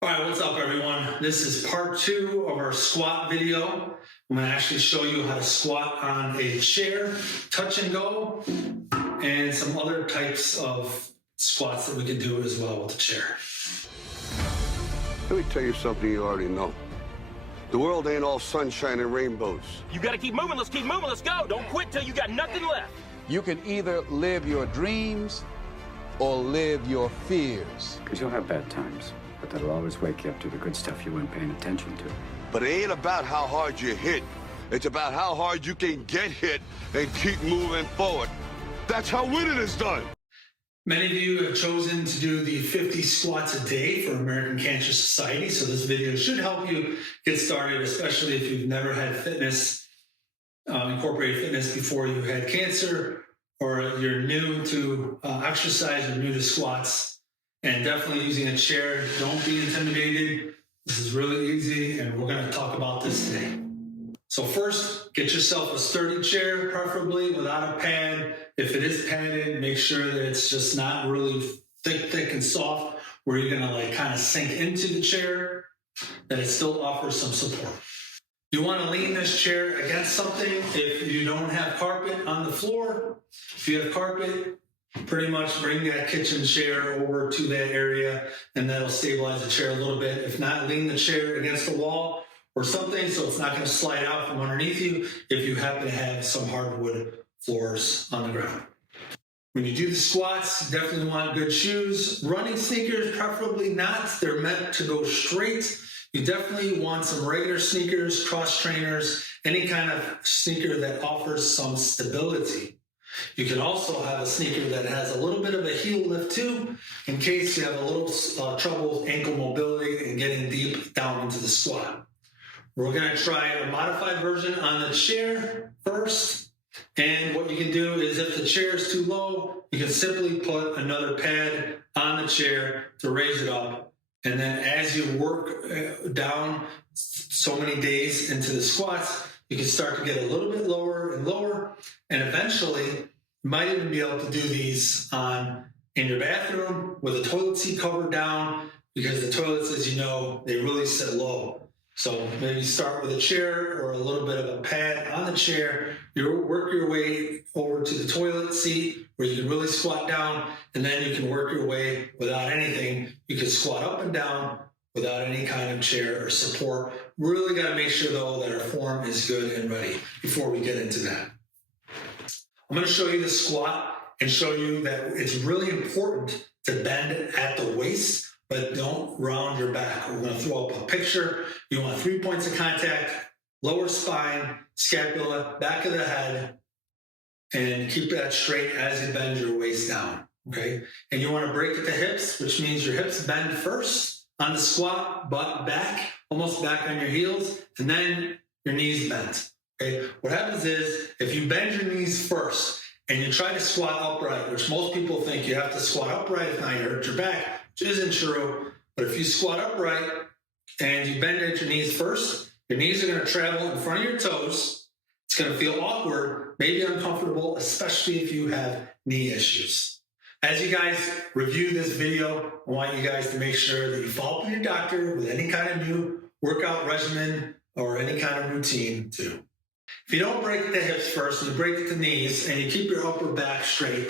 All right, what's up everyone? This is part 2 of our squat video. I'm going to actually show you how to squat on a chair, touch and go, and some other types of squats that we can do as well with the chair. Let me tell you something you already know. The world ain't all sunshine and rainbows. You gotta keep moving, let's go. Don't quit till you got nothing left. You can either live your dreams or live your fears. Because you'll have bad times, but that'll always wake you up to the good stuff you weren't paying attention to. But it ain't about how hard you hit. It's about how hard you can get hit and keep moving forward. That's how winning is done. Many of you have chosen to do the 50 squats a day for American Cancer Society, so this video should help you get started, especially if you've never had fitness, incorporated fitness before you had cancer, or you're new to exercise or new to squats, and definitely using a chair. Don't be intimidated. This is really easy, and we're going to talk about this today. So first, get yourself a sturdy chair, preferably without a pad. If it is padded, make sure that it's just not really thick and soft, where you're gonna like kind of sink into the chair, that it still offers some support. You wanna lean this chair against something. If you don't have carpet on the floor, if you have carpet, pretty much bring that kitchen chair over to that area, and that'll stabilize the chair a little bit. If not, lean the chair against the wall or something so it's not going to slide out from underneath you if you happen to have some hardwood floors on the ground. When you do the squats, you definitely want good shoes. Running sneakers, preferably not. They're meant to go straight. You definitely want some regular sneakers, cross trainers, any kind of sneaker that offers some stability. You can also have a sneaker that has a little bit of a heel lift too, in case you have a little trouble with ankle mobility and getting deep down into the squat. We're going to try a modified version on the chair first. And what you can do is, if the chair is too low, you can simply put another pad on the chair to raise it up. And then as you work down so many days into the squats, you can start to get a little bit lower and lower. And eventually, you might even be able to do these in your bathroom with a toilet seat covered down, because the toilets, as you know, they really sit low. So maybe start with a chair or a little bit of a pad on the chair. You work your way over to the toilet seat where you can really squat down, and then you can work your way without anything. You can squat up and down without any kind of chair or support. Really got to make sure, though, that our form is good and ready before we get into that. I'm going to show you the squat and show you that it's really important to bend at the waist, but don't round your back. We're going to throw up a picture. You want 3 points of contact: lower spine, scapula, back of the head, and keep that straight as you bend your waist down, okay? And you want to break at the hips, which means your hips bend first on the squat, butt back, almost back on your heels, and then your knees bent, okay? What happens is, if you bend your knees first and you try to squat upright, which most people think you have to squat upright, if not you hurt your back, which isn't true. But if you squat upright and you bend at your knees first, your knees are going to travel in front of your toes. It's going to feel awkward, maybe uncomfortable, especially if you have knee issues. As you guys review this video, I want you guys to make sure that you follow up with your doctor with any kind of new workout regimen or any kind of routine too. If you don't break the hips first, you break at the knees and you keep your upper back straight,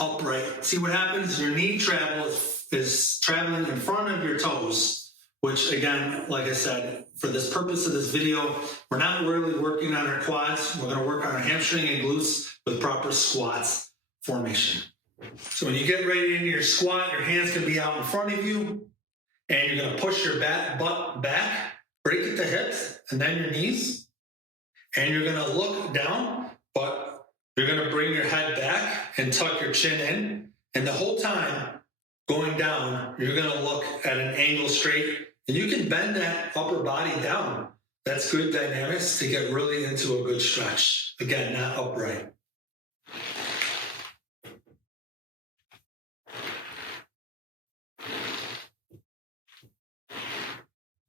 upright. See what happens? Your knee travel is traveling in front of your toes, which again, like I said, for this purpose of this video, we're not really working on our quads. We're going to work on our hamstring and glutes with proper squats formation. So when you get ready into your squat, your hands can be out in front of you, and you're going to push your butt back, break at the hips, and then your knees. And you're going to look down, but you're going to bring your head back and tuck your chin in. And the whole time going down, you're going to look at an angle straight. And you can bend that upper body down. That's good dynamics to get really into a good stretch. Again, not upright.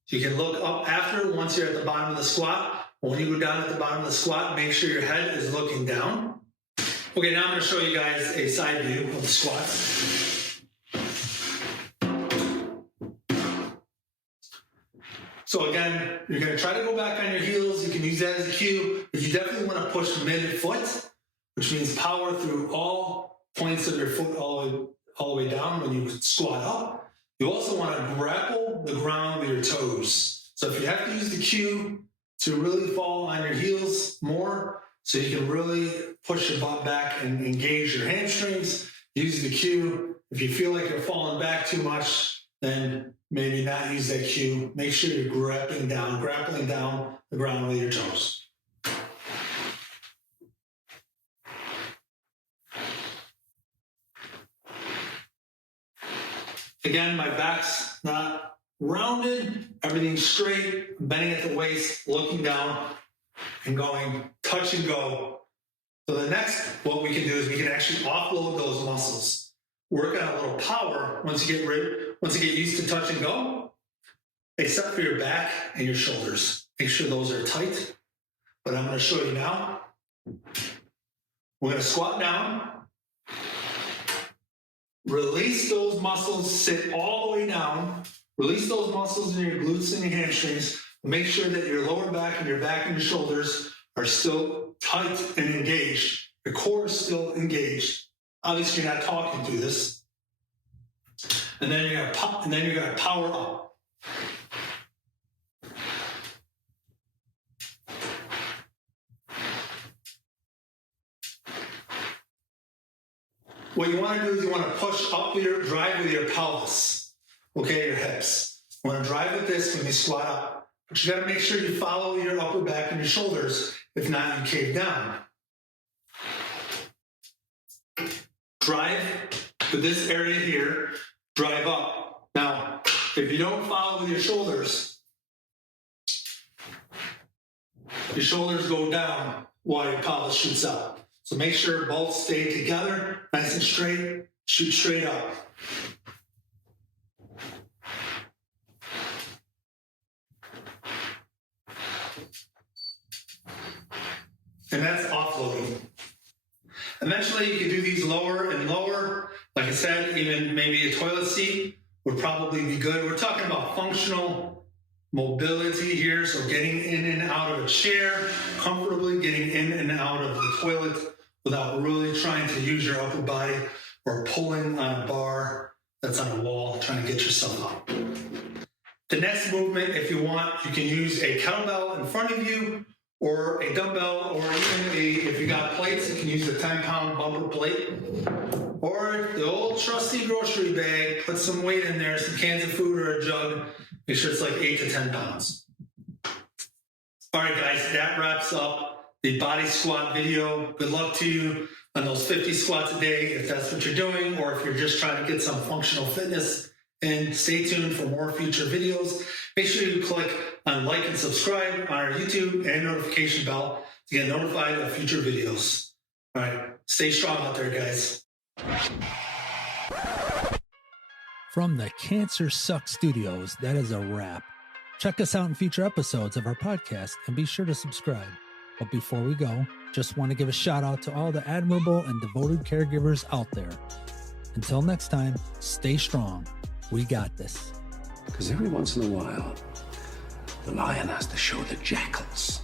You can look up after, once you're at the bottom of the squat. When you go down at the bottom of the squat, make sure your head is looking down. Okay, now I'm going to show you guys a side view of the squats. So again, you're going to try to go back on your heels. You can use that as a cue. But you definitely want to push mid-foot, which means power through all points of your foot all the way down when you squat up. You also want to grapple the ground with your toes. So if you have to use the cue to really fall on your heels more, so you can really push your butt back and engage your hamstrings, use the cue. If you feel like you're falling back too much, then maybe not use that cue. Make sure you're grappling down the ground with your toes. Again, my back's not rounded, everything's straight, I'm bending at the waist, looking down, and going touch and go. So the next, what we can do is we can actually offload those muscles. Work on a little power once you get used to touch and go, except for your back and your shoulders. Make sure those are tight. But I'm going to show you now. We're going to squat down. Release those muscles, sit all the way down. Release those muscles in your glutes and your hamstrings. Make sure that your lower back and your your shoulders are still tight and engaged. Your core is still engaged. Obviously, you're not talking through this. And then you're gonna power up. What you want to do is you want to push up drive with your pelvis, okay, your hips. You want to drive with this when you squat up. But you got to make sure you follow your upper back and your shoulders. If not, you cave down. Drive with this area here, drive up. Now, if you don't follow with your shoulders go down while your pelvis shoots up. So make sure both stay together, nice and straight, shoot straight up. And that's offloading. Eventually, you can do these lower and lower. Like I said, even maybe a toilet seat would probably be good. We're talking about functional mobility here, so getting in and out of a chair, comfortably getting in and out of the toilet without really trying to use your upper body or pulling on a bar that's on a wall, trying to get yourself up. The next movement, if you want, you can use a kettlebell in front of you or a dumbbell, or even if you got plates, you can use a 10-pound bumper plate. Or the old trusty grocery bag, put some weight in there, some cans of food or a jug. Make sure it's like 8 to 10 pounds. All right, guys, that wraps up the body squat video. Good luck to you on those 50 squats a day, if that's what you're doing, or if you're just trying to get some functional fitness. And stay tuned for more future videos. Make sure you click on like and subscribe on our YouTube and notification bell to get notified of future videos. All right, stay strong out there, guys. From the Cancer Sucks Studios, that is a wrap. Check us out in future episodes of our podcast and be sure to subscribe. But before we go, just want to give a shout out to all the admirable and devoted caregivers out there. Until next time, stay strong. We got this. Because every once in a while, the lion has to show the jackals